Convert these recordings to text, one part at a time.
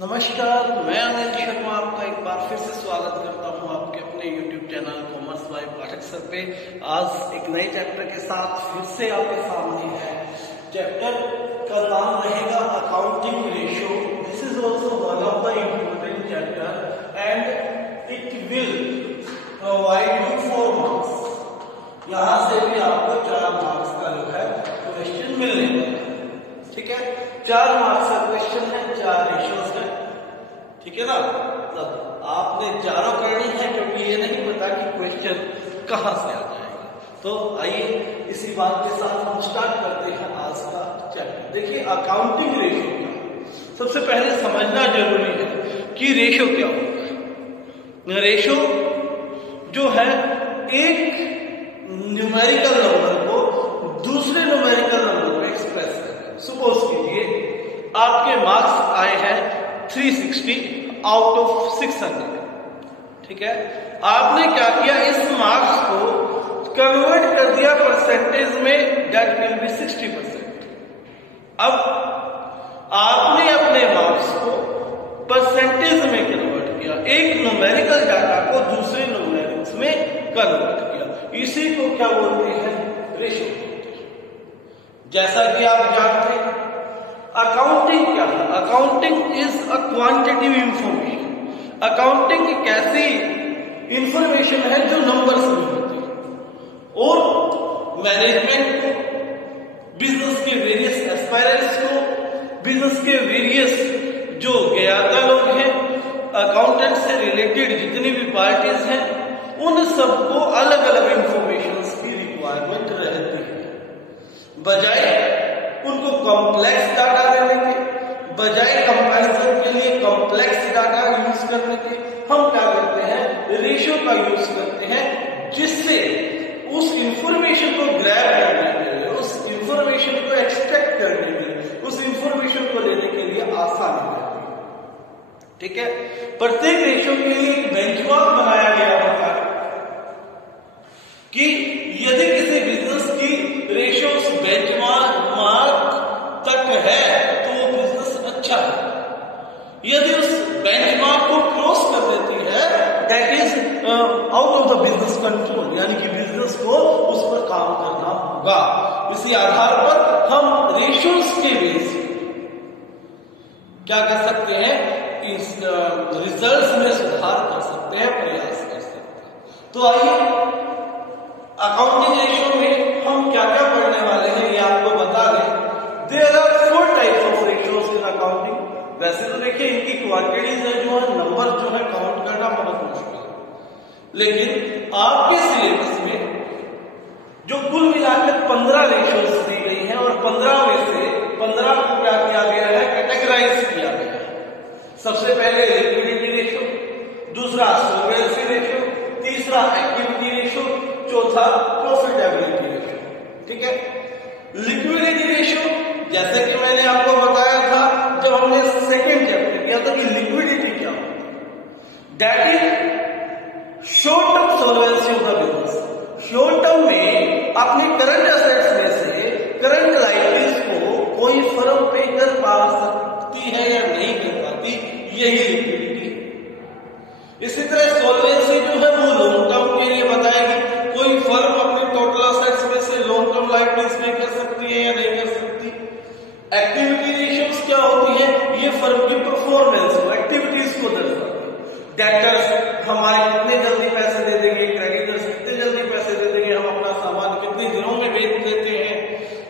नमस्कार, मैं अनिल शर्मा आपका एक बार फिर से स्वागत करता हूं आपके अपने YouTube channel commerce by Pathak sir पे। आज एक नए चैप्टर के साथ फिर से आपके सामने है। चैप्टर का नाम रहेगा accounting ratio. This is also one of the important chapter and it will provide you 4 marks. यहाँ से भी आपको 4 मार्क्स का जो है क्वेश्चन मिलने वाला है। ठीक है, 4 मार्क्स का क्वेश्चन है, 4 रेशियोज है। ठीक है ना, मतलब आपने चारों करनी है क्योंकि ये नहीं पता कि क्वेश्चन कहां से आ जाएगा। तो आइए इसी बात के साथ हम स्टार्ट करते हैं आज का चैप्टर। देखिए, अकाउंटिंग रेशियो क्या, सबसे पहले समझना जरूरी है कि रेशियो क्या होता है। रेशियो जो है एक न्यूमेरिकल नंबर को दूसरे न्यूमेरिकल नंबर में एक्सप्रेस करता है। सपोज कीजिए आपके मार्क्स आए हैं 360 आउट ऑफ 600। ठीक है, आपने क्या किया, इस मार्क्स को कन्वर्ट कर दिया परसेंटेज में, दैट विल बी 60%। अब आपने अपने मार्क्स को परसेंटेज में कन्वर्ट किया, एक न्यूमेरिकल डाटा को दूसरे न्यूमेरिक्स में कन्वर्ट किया। इसी को क्या बोलते हैं, रेशियो। जैसा कि आप जानते हैं अकाउंटिंग क्या है, accounting is a quantitative information. Accounting एक ऐसी इंफॉर्मेशन है जो नंबर्स में होती है और मैनेजमेंट को, बिजनेस के वेरियस एस्पायरेंट्स को, बिजनेस के वेरियस जो ज्ञाता लोग हैं, अकाउंटेंट से रिलेटेड जितनी भी पार्टीज हैं, उन सबको अलग अलग इंफॉर्मेशन की रिक्वायरमेंट रहती है। बजाय उनको कॉम्प्लेक्स डाटा देने के, बजाय कंपैरिजन के लिए कॉम्प्लेक्स डाटा यूज करने के, हम क्या करते हैं, रेशियो का यूज करते हैं, जिससे उस इंफॉर्मेशन को ग्रैब करने के लिए, उस इंफॉर्मेशन को एक्सट्रैक्ट करने के लिए, उस इंफॉर्मेशन को लेने के लिए आसान हो जाती है। ठीक है, प्रत्येक रेशियो के लिए एक बेंचमार्क बनाया गया होता है कि यदि किसी बिजनेस की रेशियो उस बेंचमार्क तक है तो वो बिजनेस अच्छा है। यदि उस बेंचमार्क को क्रॉस कर देती है, that is out of the business control, यानी कि बिजनेस को उस पर काम करना होगा। इसी आधार पर हम रेशियोज के बेस क्या कर सकते हैं, इस रिजल्ट्स में सुधार कर सकते हैं, प्रयास कर सकते हैं। तो आइए अकाउंटिंग रेशियो में हम क्या क्या पढ़ने वाले हैं ये आपको बता दें। There are 4 types of ratios in accounting. वैसे तो देखिए इनकी क्वांटिटीज है जो है, नंबर जो है काउंट करना बहुत मुश्किल है, लेकिन आपके सिलेबस में जो कुल मिलाकर 15 रेशियोज दी गई हैं और 15 में से 15 को क्या किया गया है, कैटेगराइज किया गया है। सबसे पहले लिक्विडिटी रेशियो, दूसरा सोल्वेंसी रेशियो, तीसरा एक्टिविटी रेशियो, चौथा प्रॉफिटेबिलिटी रेशियो। ठीक है, लिक्विडिटी रेशियो जैसे कि मैंने आपको बताया था जब हमने सेकंड चैप्टर किया था कि लिक्विडिटी क्या होता है, that is short term solvency of the business. Short term में अपने करंट एसेट्स में से करंट लायबिलिटीज को कोई फर्म पे कर पा सकती है या नहीं कर पाती, यही लिक्विडिटी। इसी तरह सॉल्वेंसी जो है वो लॉन्ग टर्म के लिए बताएगी, कोई फर्म अपने टोटल एसेट्स में से लॉन्ग टर्म लायबिलिटीज में कर सकती है या नहीं कर सकती। एक्टिविटी रेशियोज क्या होती है, ये फर्म की परफॉर्मेंस को, एक्टिविटीज को दर्शाती है। डेटर्स हमारे कितने जल्दी पैसे दे देंगे, क्रेडिटर्स कितने जल्दी पैसे दे देंगे, हम अपना सामान कितने दिनों में बेच देते हैं।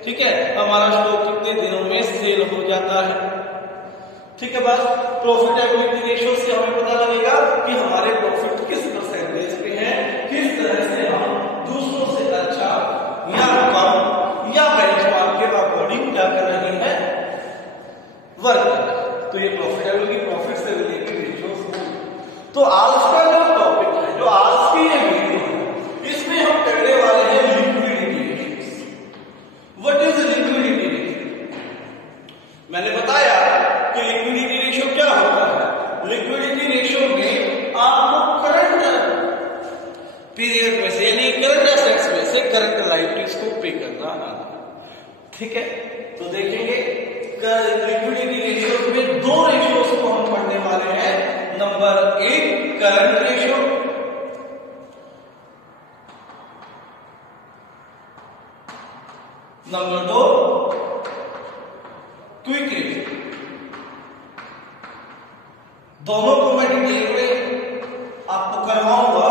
ठीक है, हमारा स्टॉक कितने दिनों में सेल हो जाता है। ठीक है, बस प्रॉफिटेबिलिटी रेशियो से हमें पता लगेगा कि हमारे प्रॉफिट किस परसेंटेज पे है, किस तरह से हम दूसरों से अच्छा या कम या बेंचमार्क के अकॉर्डिंग क्या कर रहे हैं, वर्क। तो ये प्रॉफिटेबिलिटी, प्रॉफिट से रिलेटेड रेशियोज। तो आज का जो टॉपिक है, जो आज की ये वीडियो है, इसमें हम करने वाले हैं liquidity ratios. What is liquidity ratio? मैंने बताया कि लिक्विडिटी रेशियो क्या होता है। लिक्विडिटी रेशियो में आपको करंट पीरियड में से, यानी करंट एसेट्स में से करंट लायबिलिटीज को पे करना आना। ठीक है, तो देखेंगे लिक्विडिटी रेशियोज में दो रेशियोज को हम पढ़ने वाले हैं। Number 1 current ratio, number 2 quick ratio. दोनों को मैं डिटेल में आपको करवाऊंगा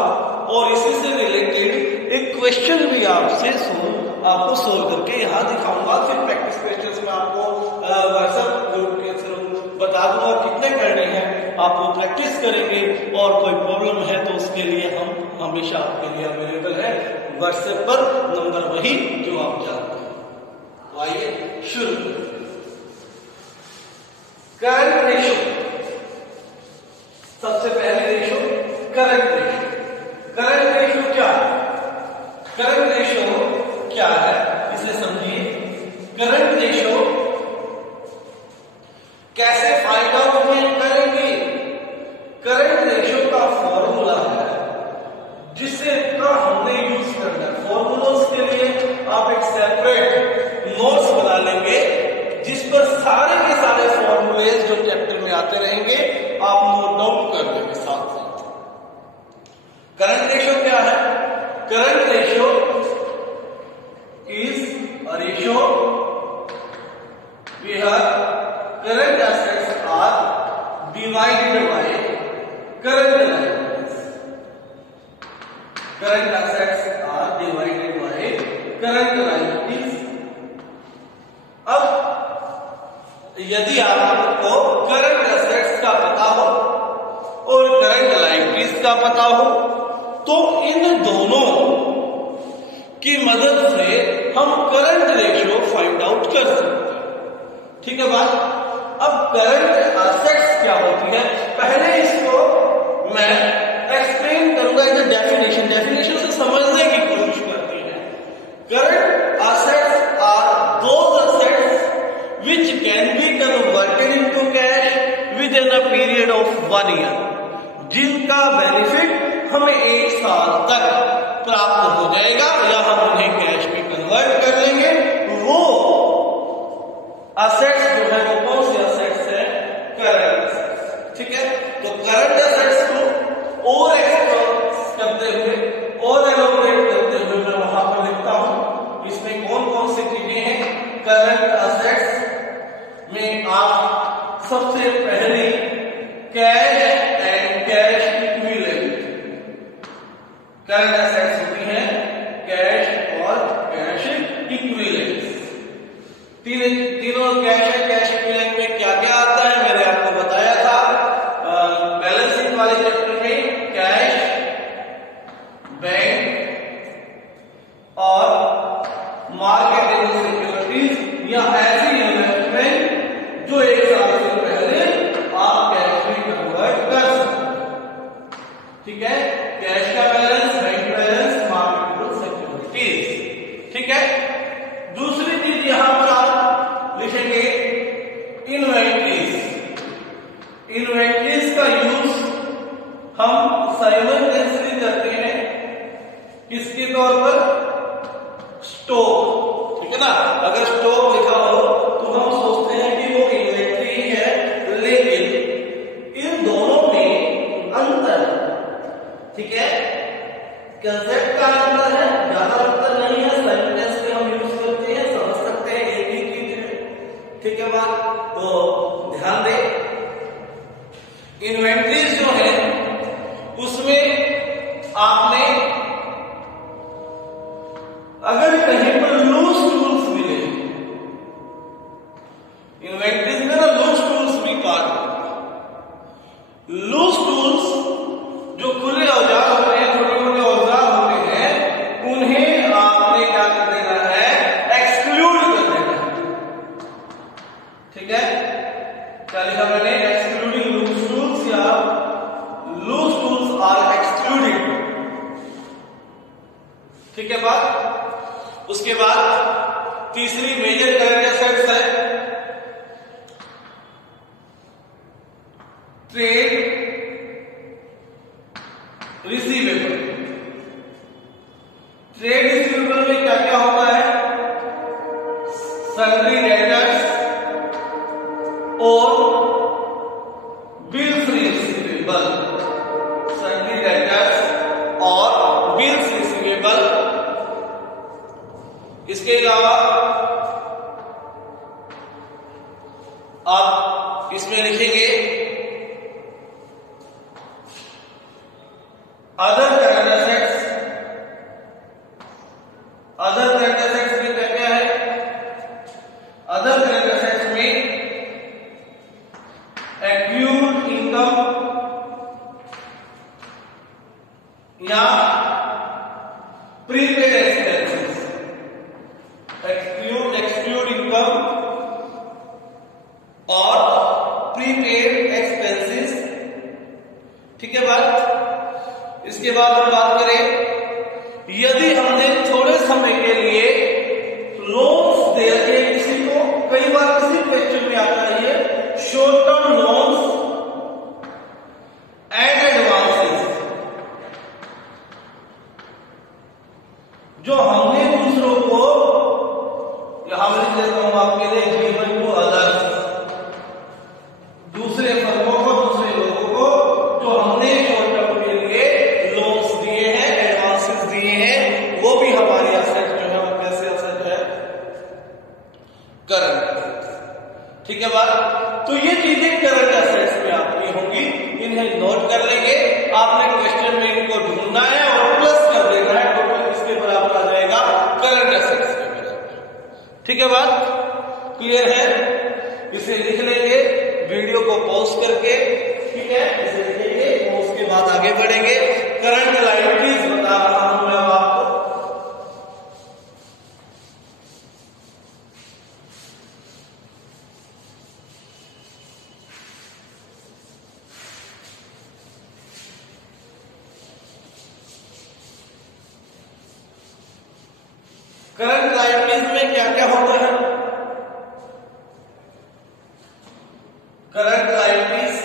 और इसी से रिलेटेड एक क्वेश्चन भी आपको सोल्व करके यहाँ दिखाऊंगा। फिर प्रैक्टिस क्वेश्चंस में आपको व्हाट्सएप ग्रुप के थ्रू बता दूंगा कितने करने हैं, आप वो प्रैक्टिस करेंगे और कोई प्रॉब्लम है तो उसके लिए हम हमेशा आपके लिए अवेलेबल है व्हाट्सएप पर, नंबर वही जो आप जानते हैं। तो आइए शुरू करें। करंट रेशियो, सबसे पहले ratio current ratio. Current ratio क्या है? करंट रेशियो क्या है इसे समझिए। करंट रेशियो कैसे फाइंड आउट करेंगे? करंट रेशियो का फॉर्मूला है जिसे हमने यूज करना है। फॉर्मूलोस के लिए आप एक सेपरेट नोट्स बना लेंगे जिस पर सारे के सारे फॉर्मूले जो चैप्टर में आते रहेंगे आप नोट डाउन कर लेंगे साथ साथ। करंट रेशियो क्या है? Current ratio is a ratio where current assets are divided by current liabilities. Current assets are divided by current liabilities. अब यदि आपको करंट एसेट्स का पता हो और करंट लायबिलिटीज का पता हो तो इन दोनों की मदद से हम करंट रेशियो फाइंड आउट कर सकते हैं। ठीक है बात। अब करंट एसेट्स क्या होती है पहले इसको मैं एक्सप्लेन करूंगा। इधर डेफिनेशन से समझने की कोशिश करते हैं। Current assets are those assets which can be converted into cash within a period of 1 year, जिनका बेनिफिट हमें 1 साल तक प्राप्त हो जाएगा या हम उन्हें कैश में कन्वर्ट कर लेंगे। वो एसेट्स जो है वो कौन से एसेट्स है? Current assets. ठीक है। तो करंट एसेट्स को और एक्सप्रेस करते हुए और एलोबरेट करते हुए मैं वहां पर लिखता हूं इसमें कौन कौन सी चीजें हैं। करंट एसेट्स में आप सबसे पहले cash and cash equivalent, current assets होती हैं कैश और कैश इक्विवेलेंट्स। तीनों कैश इक्विवेलेंट में क्या क्या आता है मैंने आपको बताया था बैलेंसिंग वाले चैप्टर में। कैश, बैंक और मार्केटेबल सिक्योरिटीज या ऐसी इन्वेस्टमेंट जो 1 साल से पहले आप कैश में कन्वर्ट कर सकते हैं। ठीक है। कैश का balance, bank balance, marketable securities. ठीक है। दूसरी चीज यहां पर आप लिखेंगे इन्वेंटरीज। इन्वेंटरीज का यूज हम साइमल्टेनियसली करते हैं किसके तौर पर? स्टॉक। ठीक है ना। अगर स्टॉक लिखा हो तो हम सोचते हैं कि वो इन्वेंटरी है, लेकिन इन दोनों में अंतर, ठीक है, कंसेप्ट का अंतर है, ज्यादा अंतर नहीं है। साइमल्टेनियस के हम यूज करते हैं, समझ सकते हैं एक ही चीज है। ठीक है बात। तो ध्यान दें इन्वेंटरीज जो है उसमें आपने अगर कहीं पर लूज टूल्स मिले, इन्वेंटरीज में ना लूज टूल्स भी पार्ट होता है। लूज टूल्स जो खुले औजार होते हैं, छोटे मोटे औजार होते हैं, उन्हें आपने क्या कर देना है? एक्सक्लूड कर देना है। ठीक है। क्या लिखा मैंने? एक्सक्लूडिंग लूज टूल्स या लूज टूल्स आर एक्सक्लूडेड। ठीक है बात। उसके बाद तीसरी मेजर करंट एसेट्स है ट्रेड रिसीवेबल। ट्रेड रिसीवेबल में क्या क्या होता है? सन्ड्री डेटर्स, इसके अलावा आप इसमें लिखेंगे other current assets. Other current assets में क्या क्या है? अदर करंट एसेट्स में एक्यूड इनकम या प्रीपेड एक्सपेंसेस। एक्सक्लूड इनकम और प्रीपेड एक्सपेंसेस। ठीक है बात। इसके बाद हम बात करें, यदि हमने थोड़े समय के लिए लोन्स दे रखे किसी को, कई बार किसी क्वेश्चन में आता है ये short term loans and advances, जो हमने दूसरों को, यहां लिख देता हूं आपके लिए, गिवन टू अदर्स, दूसरे फर्मों को, दूसरे लोगों को जो हमने शॉर्ट टर्म के लिए लोन्स दिए हैं, एडवांसेस दिए हैं, वो भी हमारी एसेट जो है, वो कैसे एसेट है? करंट। ठीक है बात। तो ये चीजें करंट एसेट्स में आपकी होंगी, इन्हें नोट कर लेंगे। आपने क्वेश्चन में इनको ढूंढना है और प्लस कर देना है, टोटल किसके बराबर आ जाएगा? करंट एसेट्स के बराबर। ठीक है बात, क्लियर है? इसे लिख लेंगे वीडियो को पॉज करके। ठीक है, इसे लिखेंगे और उसके बाद आगे बढ़ेंगे। करंट लायबिलिटीज बता रहा हूं मैं आपको। करंट लायबिलिटीज में क्या क्या होता है? करंट लायबिलिटीज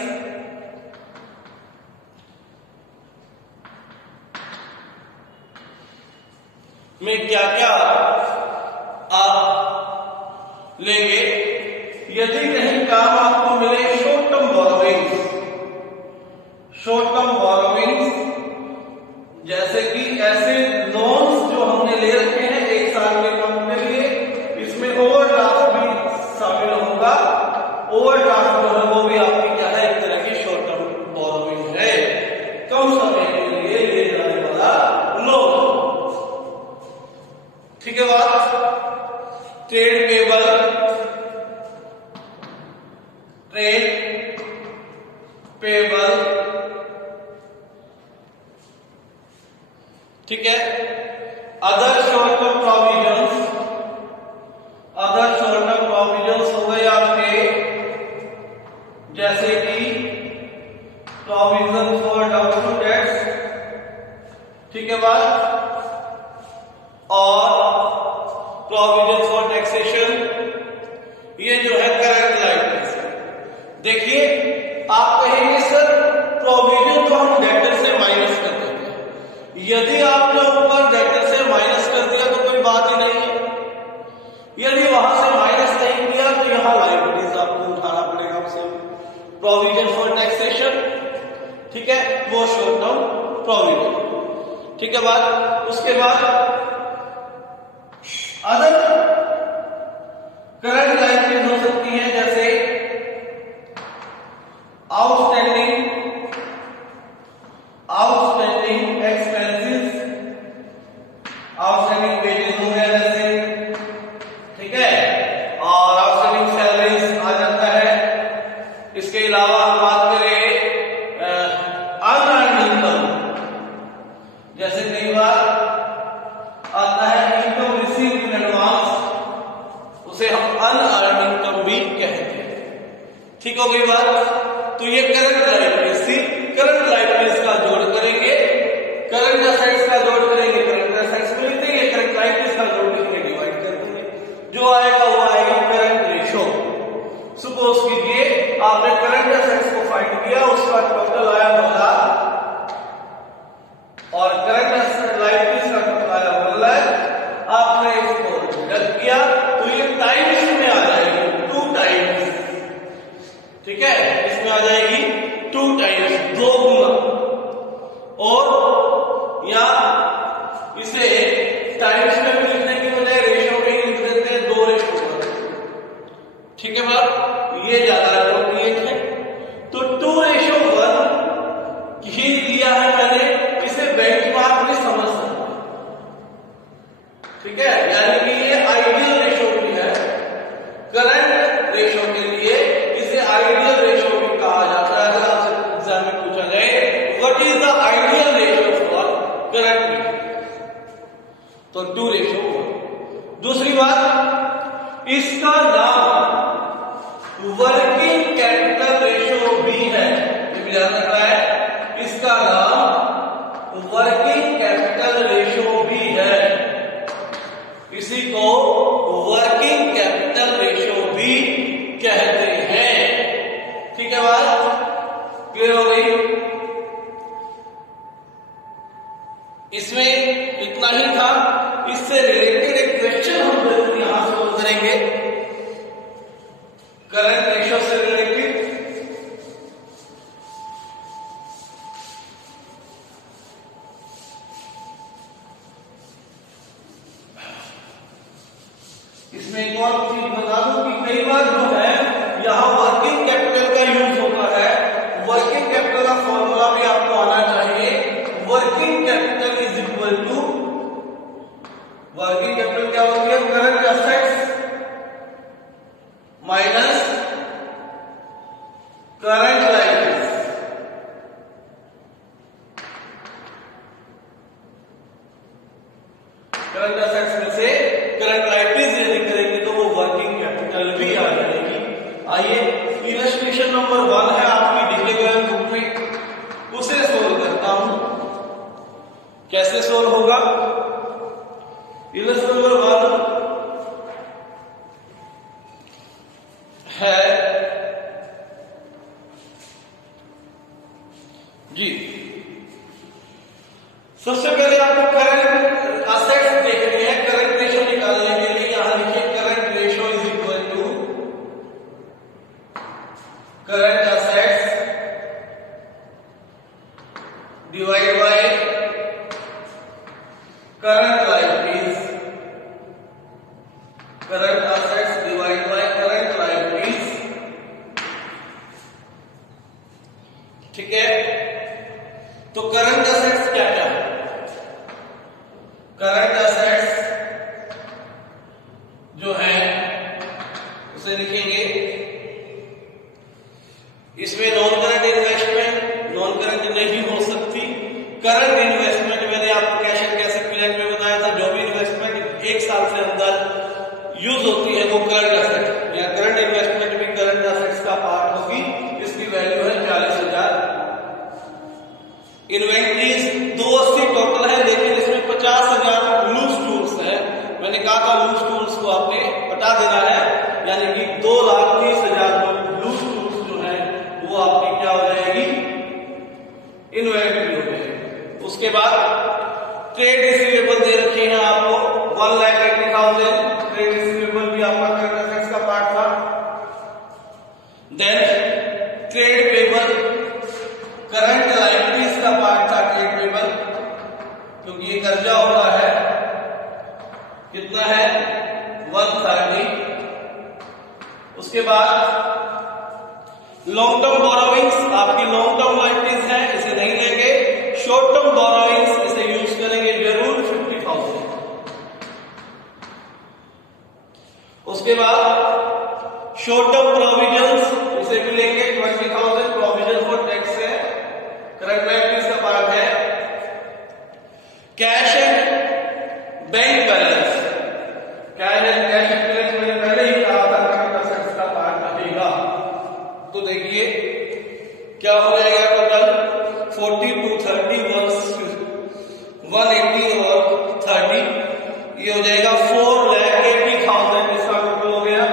में क्या क्या आप लेंगे? यदि कहीं काम आपको मिले short term borrowings, short term borrowings जैसे कि ऐसे लोन्स जो हमने ले रखे हैं 1 साल के काम के लिए, इसमें ओवरड्राफ्ट भी शामिल होगा। ओवरड्राफ्ट जो है वो भी आपकी क्या है? एक तरह की शॉर्ट टर्म बोरोइंग है, कम समय के लिए ले जाने वाला लोन। ठीक है बात। ट्रेड पेबल, ट्रेड पेबल, ठीक है। Other short term provisions, other short term provisions हो गए आपके, जैसे कि प्रोविजन फॉर डाउटफुल डेट्स। ठीक है बात। और प्रोविजन फॉर टैक्सेशन, ये जो है करंट लायबिलिटीज। देखिए आप कहेंगे सर प्रोविजन तो हम डेटर से माइनस कर देते हैं, यदि आपने ऊपर डेटर से माइनस कर दिया तो कोई बात ही नहीं है। यदि वहां से माइनस नहीं किया तो यहां लायबिलिटीज आपको उठाना पड़ेगा उसे। प्रोविजन फॉर टैक्सेशन, ठीक है, वो शॉर्ट टर्म प्रोविजन। ठीक है बात। उसके बाद अदर करंट लायबिलिटीज हो सकती है, जैसे आउटस्टैंडिंग एक्सपेंसेस, आउटस्टैंडिंग वेजेस हो गया जैसे, ठीक है, और आउटस्टैंडिंग सैलरीज आ जाता है। इसके अलावा हम बात करें अनअर्न्ड इनकम, जैसे कई बार आता है इनकम रिसीव इन एडवांस, उसे हम अनअर्न्ड इनकम भी कहते हैं। ठीक हो गई बात। तो ये करंट लायबिलिटीज थी। करंट लायबिलिटीज का जोड़ करेंगे, करंट एसेट्स का जोड़ करेंगे, करंट एसेट्स में लिख देंगे, करंट लायबिलिटीज का जोड़ करके डिवाइड कर देंगे, जो आएगा वो आएगा करंट रेशो। सपोज कीजिए आपने करंट एसेट्स को फाइंड किया, उसका टोटल आया 12 और करंट एसेट लायबिलिटीज का टोटल आया 12, आपने इसको डिडक्ट किया तो ये टाइम्स में आ जाएगी, 2 टाइम्स। ठीक है, इसमें आ जाएगी 2 टाइम्स, 2 गुना। और या इसे टाइम्स में भी लिखने की बजाय रेशो इसका नाम वर्किंग कैपिटल रेशियो भी है। ये भी ध्यान रखना है, इसका नाम वर्किंग कैपिटल रेशियो भी है। इसी को वर्किंग कैपिटल रेशियो भी कहते हैं। ठीक है, बात क्लियर हो गई? इसमें इतना ही था। इससे रिलेटेड एक क्वेश्चन हम जरूर यहां सोल्व करेंगे, करंट रेशियो से रिलेटेड। इसमें एक और चीज बता दूं कि कई बार जो है यहां वर्किंग कैपिटल का यूज होता है। वर्किंग कैपिटल का फॉर्मूला भी आपको आना चाहिए। Working capital is equal to, working capital क्या होती है? Current assets minus current liabilities. Current assets में से करंट लायबिलिटीज यदि करेंगे तो वो वर्किंग कैपिटल भी आ जाएगी। आइए, इलस्ट्रेशन नंबर 1 है आपकी डिग्री बुक में, उसे सोल्व करता हूं। कैसे सोल्व होगा? इलस्ट्रेशन नंबर 1 है जी, सबसे पहले आपको करंट असेट्स देखनी है। करंट रेशियो निकालने के लिए यहां लिखिए current ratio is equal to current assets divide by current liabilities. Current assets divide by current liabilities. ठीक है, तो करंट असेट्स क्या क्या है? करंट असेट्स जो है उसे लिखेंगे, इसमें non current investment non current नहीं हो सकती। करंट इन्वेस्टमेंट मैंने आपको कैश एंड कैश इक्विवेलेंट में बताया था, जो भी इन्वेस्टमेंट 1 साल से अंदर यूज होती है वो करंट असेट या करंट इन्वेस्टमेंट भी करंट असेट्स का पार्ट होगी। इसकी वैल्यू है 40,000। इन्वेंट्रीज 280 टोटल है, लेकिन इसमें 50,000 लूज टूल्स है। मैंने कहा था लूज टूल्स को आपने हटा देना है, यानी कि 2,30,000 लूज टूल्स जो है वो आपकी क्या हो जाएगी? इन्वेंट्री हो जाएगी। उसके बाद ट्रेड रिसीवेबल दे रखे हैं आपको 1,80,000। ट्रेड रिसीवेबल भी आपका करंट असेट्स का पार्ट था। Then trade payable current liabilities का पार्ट था। ट्रेड पेबल क्योंकि ये कर्जा होता है, कितना है? 130। उसके बाद लॉन्ग टर्म बोरोविंग्स आपकी लॉन्ग टर्म लायबिलिटीज है, इसे नहीं लेंगे। शॉर्ट टर्म बोरोविंग्स इसे यूज करेंगे जरूर 50,000। उसके बाद शॉर्ट टर्म प्रोविजंस इसे भी लेंगे 20,000। प्रोविजन फॉर टैक्स है, करंट लायबिलिटीज का पार्ट है। Cash and bank balance, cash and cash equivalent मैंने पहले ही कहा था करंट असेट्स का पार्ट बनेगा। तो देखिए क्या हो जाएगा टोटल 40 2 30 180 और 30, ये हो जाएगा 4,80,000 इसका टोटल हो गया।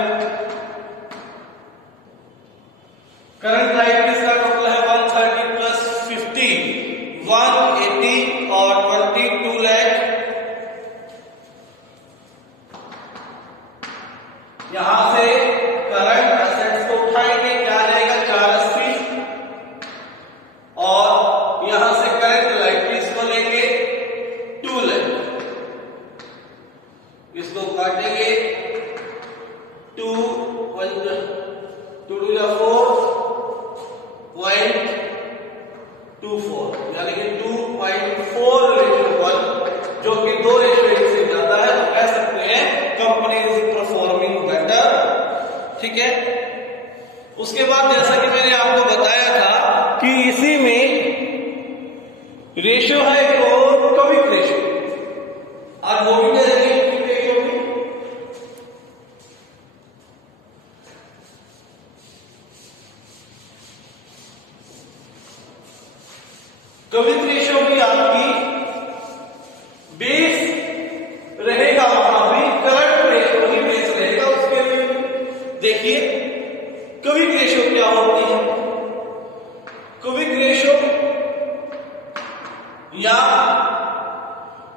करंट लायबिलिटीज का टोटल है 130 प्लस 50 180 और 20 2 लाख। यहां से करंट असेट्स को उठाएंगे, क्या आ जाएगा? 480 और यहां से करंट लायबिलिटीज को लेंगे 2 लाख। इसको काटेंगे 2 2 या 4.24 यानी कि 2.4:1, जो कि 2:1 से ज्यादा है, तो कह सकते हैं कंपनी इज परफॉर्मिंग बेटर। ठीक है, उसके बाद जैसा कि मैंने आपको बताया था कि इसी में रेशियो है एक और क्विक रेशियो, और वो भी क्या क्विक रेशियो भी आपकी बेस रहेगा, वहां भी करंट रेशियो ही बेस रहेगा उसके लिए। देखिए क्विक रेशियो क्या होती है। क्विक रेशियो या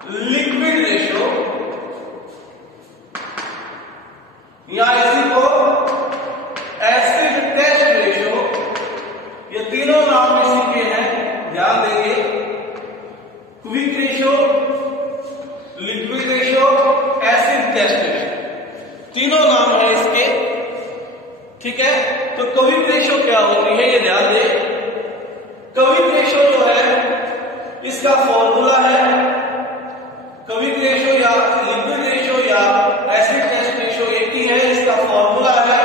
लिक्विड रेशियो या इसी को एसिड टेस्ट रेशियो, ये तीनों नाम इसी के हैं, ध्यान देंगे। Quick ratio, liquid ratio, acid test ratio, तीनों नाम है इसके, ठीक है। तो क्विक रेशियो क्या होती है ये ध्यान दें। क्विक रेशियो जो है इसका फॉर्मूला है, क्विक रेशियो या लिक्विड रेशियो या एसिड टेस्ट रेशियो एक ही है, इसका फॉर्मूला है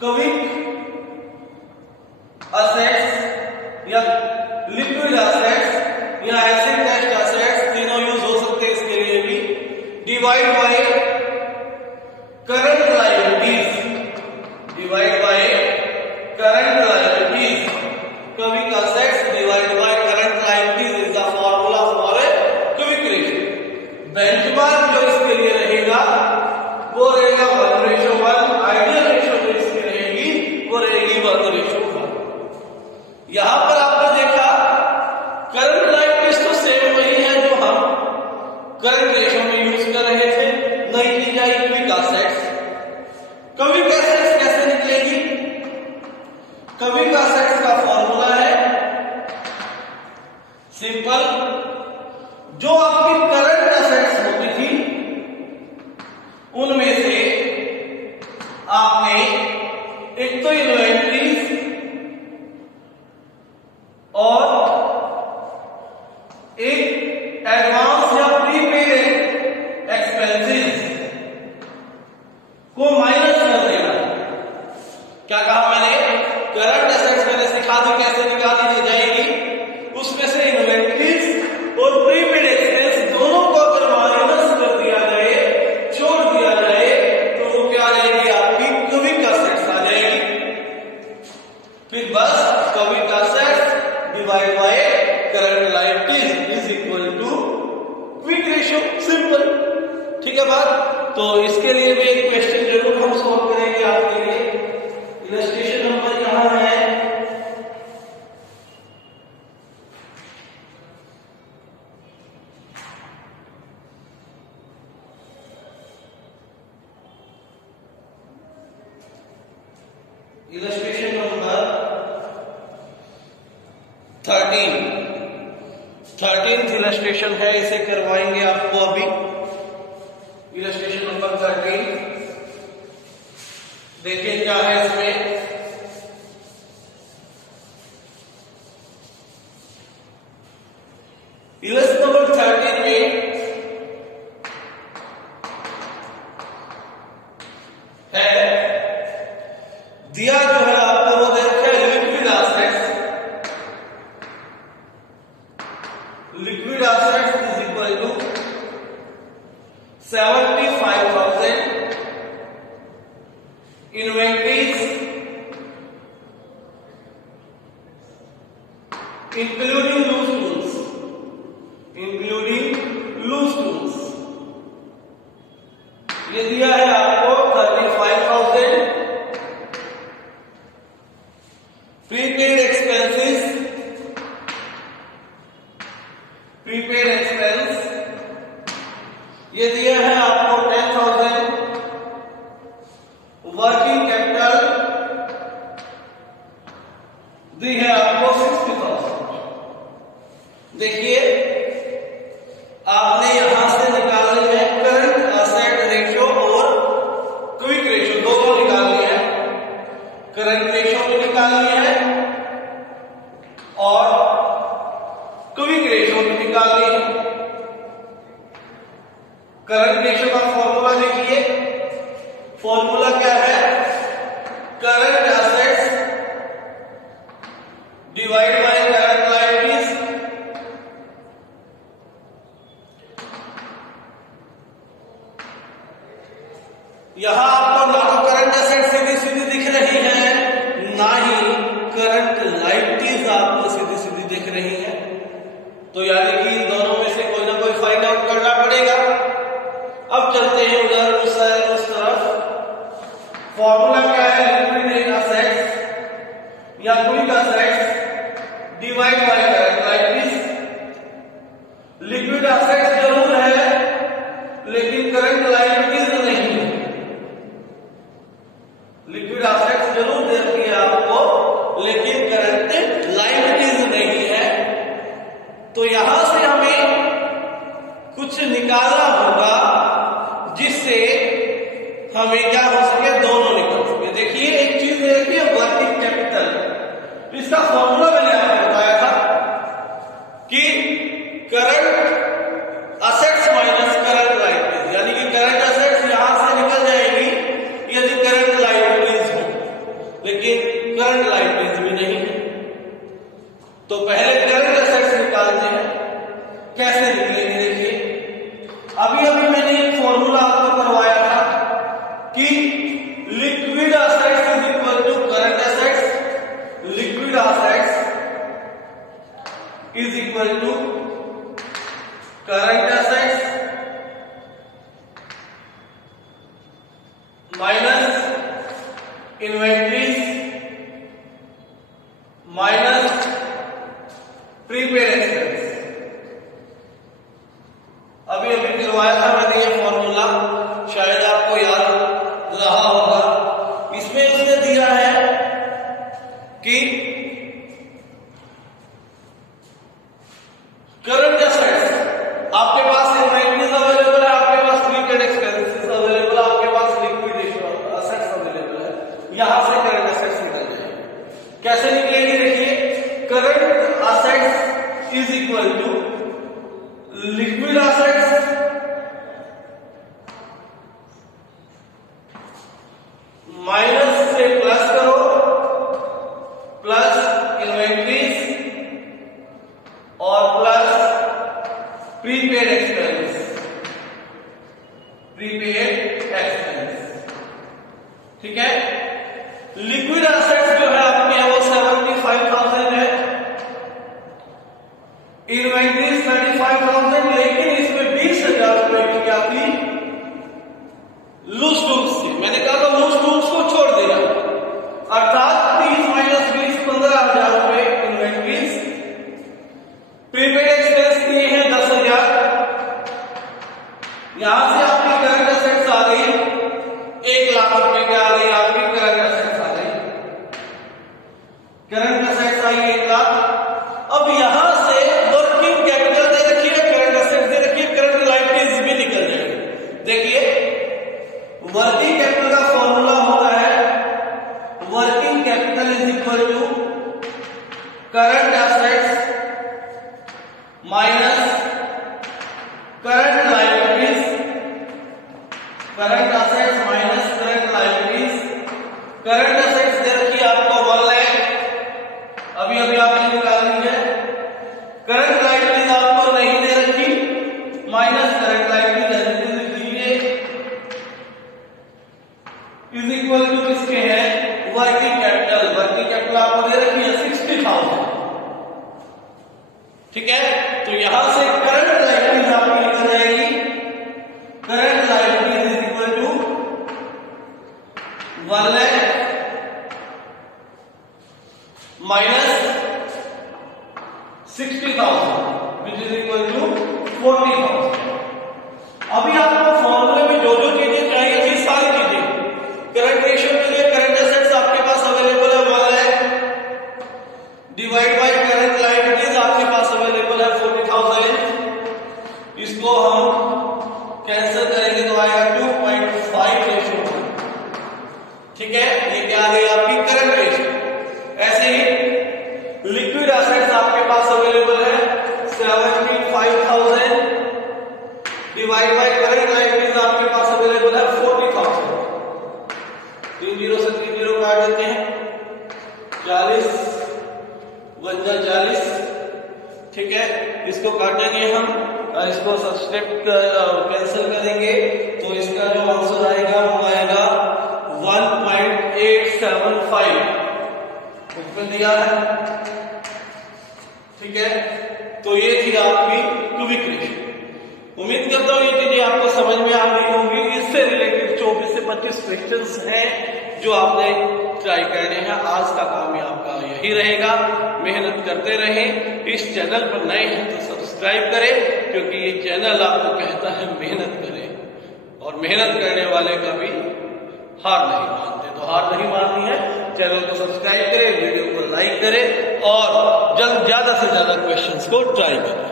क्विक एसेट्स या लिक्विड एसेट्स या एसिड टेस्ट एसेट्स, तीनों यूज हो सकते हैं इसके लिए भी, divide by current liabilities, divide by current liabilities, quick assets divide by current liabilities is the formula for quick ratio. Benchmark जो इसके लिए रहेगा वो रहेगा 1:1, आइडियल रेशियो जो इसकी रहेगी वो रहेगी 1:1। यहां पर आपने देखा करंट लायबिलिटीज तो सेम वही है जो हम करंट रेशियो में यूज कर रहे थे, नहीं ली जाए क्विक एसेट्स। क्विक एसेट्स कैसे निकलेगी? क्विक एसेट्स का फॉर्मूला है सिंपल, जो आपकी करंट एसेट्स होती थी उनमें से आपने एक तो इन्वेंटरीज और एक एडवांस या प्रीपेड एक्सपेंसेस को माइनस कर देना। क्या कहा मैंने? करंट एसेट्स मैंने सिखा दी कैसे निकाली जाएगी, उसमें से इन्वेंटरीज और प्रीपेड एक्सपेंस दोनों को अगर माइनस कर दिया जाए, छोड़ दिया जाए, तो वो क्या रहेगी? आपकी क्विक एसेट्स आ जाएगी। फिर बस quick assets divide by current liabilities is equal to quick ratio, simple, ठीक है बात। तो इसके लिए भी एक क्वेश्चन जरूर हम सॉल्व करेंगे आपके लिए। इलस्ट्रेशन नंबर यहां है, इलस्ट्रेशन नंबर 13th इलस्ट्रेशन है, इसे करवाएंगे आपको अभी। इलस्ट्रेशन नंबर 13 देखिए क्या है इसमें। इलस्ट्रेशन नंबर 13 में है दिया जो है आपको वो देखिए liquid assets, liquid assets is equal to 75,000, inventories including loose tools, including loose tools, ये दिया है आपको 35,000, प्रीपेड एक्सपेंसेस, प्रीपेड एक्सपेंस ये दिया है आपको 10,000, वर्किंग कैपिटल दी है आपको 60,000। देखिए आपने यहां से निकालनी है करंट एसेट रेशियो और क्विक रेशियो, दोनों निकालनी है। करंट रेशियो भी निकालनी है और क्विक रेशियो भी निकालनी है। करंट रेशियो का फॉर्मूला देखिए, फॉर्मूला क्या है? Current assets divide by current liabilities, यहां आपको ना तो करंट एसेट्स सीधी सीधी दिख रही है, ना ही करंट लायबिलिटीज आपको चलते हैं उधर उस तरफ। फॉर्मूला क्या है, लिक्विड असेट्स या quick assets divide by current like this. Liquid assets जरूर है लेकिन करंट लायबिलिटीज नहीं है। लिक्विड असेट्स जरूर दे रखी है आपको लेकिन करंट लायबिलिटीज नहीं है। तो यहां से हमें कुछ निकालना होगा जिससे हमें क्या हो सके, दोनों निकल सके। देखिए एक चीज दे रखी है वर्किंग कैपिटल, इसका फॉर्मूला मैंने आपको बताया था कि current assets minus current liabilities, यानी कि करंट असेट्स यहां से निकल जाएगी यदि करंट लायबिलिटीज हो, लेकिन करंट लायबिलिटीज भी नहीं है। तो पहले करंट असेट्स निकालते हैं, कैसे निकलेंगे देखिए। अभी मैंने एक फॉर्मूला आपको करवाया था कि liquid assets is equal to current assets, liquid assets is equal to current assets minus inventories minus prepaid expense. अभी करवाया था मैंने ये फॉर्मूला, शायद आपको याद रहा होगा। इसमें उसने दिया है कि करंट असेट्स आपके पास इन्वेंटरीज अवेलेबल है, आपके पास प्रीपेड एक्सपेंसेस अवेलेबल है, आपके पास लिक्विड असेट्स अवेलेबल है। यहां से करंट असेट्स निकल जाएंगे। कैसे निकलेंगे देखिए, current assets is equal to liquid assets minus से प्लस करो, प्लस इन्वेंटरीज और plus prepaid expense, prepaid expense. ठीक है, लिक्विड असेट्स जो है आपके वो 75,000 है, इन्वेंटरीज 35,000, लेकिन इसमें 20,000 रुपए की क्या थी, लूज टूल्स थी। मैंने कहा था लूज टूल्स को छोड़ देना, अर्थात 30 माइनस 20 15,000 रुपए इन्वेंटरीज, प्रीपेड एक्सपेंस दिए हैं 10,000। यहां से आपकी करंट असेट्स आ गई 1 लाख रुपए की, आ गई आपकी करंट असेट्स आ गई, करंट असेट्स आई 1 लाख। अब यहां से वर्किंग कैपिटल दे रखी है, करंट असेट्स दे रखी है, करंट लायबिलिटीज भी निकल जाएगी। देखिए वर्किंग कैपिटल का फॉर्मूला होता है working capital is equal to current assets minus current liabilities, current assets minus current liabilities. Current assets दे रखी है आपको 1 लाख, अभी आपने निकालनी है। करंट लायबिलिटीज आपको नहीं दे रखी, माइनस करंट लायबिलिटीज लिख दीजिए, इज इक्वल टू किसके है, वर्किंग कैपिटल। वर्किंग कैपिटल आपको दे रखी है 60,000। ठीक है, तो यहां से करंट लायबिलिटीज आपकी निकल जाएगी, current liabilities is equal to 1 lakh minus 60,000 which is equal to 40,000। अभी आपको फॉर्मूले में जो जो चीजें चाहिए थी सारी चीजें, करंट रेशियो के लिए करंट असेट्स आपके पास अवेलेबल है 1 lakh divide by current liabilities आपके पास अवेलेबल है 40,000। इसको हम कैंसिल करेंगे तो आएगा 2.5:1। ठीक है, ये क्या आ गई आपकी करंट रेशियो। ऐसे ही लिक्विड असेट्स आपके पास अवेलेबल है 75,000 डिवाइड बाय करंट लायबिलिटीज आपके पास अवेलेबल है 40,000। 3 0 से 3 0 काट देते हैं, 40 1 40। ठीक है, इसको काटेंगे हम, इसको सब्सट्रैक्ट कैंसिल करेंगे तो इसका जो आंसर आएगा वो आएगा 1.875 उसमें दिया है। ठीक है, तो ये थी आपकी क्यूबिक रेशियो। उम्मीद करता हूँ ये चीजें आपको समझ में आ गई होंगी। इससे रिलेटेड 24 से 25 क्वेश्चंस हैं जो आपने ट्राई करने हैं। आज का काम ही आपका यही रहेगा, मेहनत करते रहें। इस चैनल पर नए हैं तो सब्सक्राइब करें, क्योंकि ये चैनल आपको कहता है मेहनत करें, और मेहनत करने वाले कभी हार नहीं मानते। तो हार नहीं माननी है, चैनल को सब्सक्राइब करें, वीडियो को लाइक करें और ज्यादा से ज्यादा क्वेश्चंस को ट्राई करें।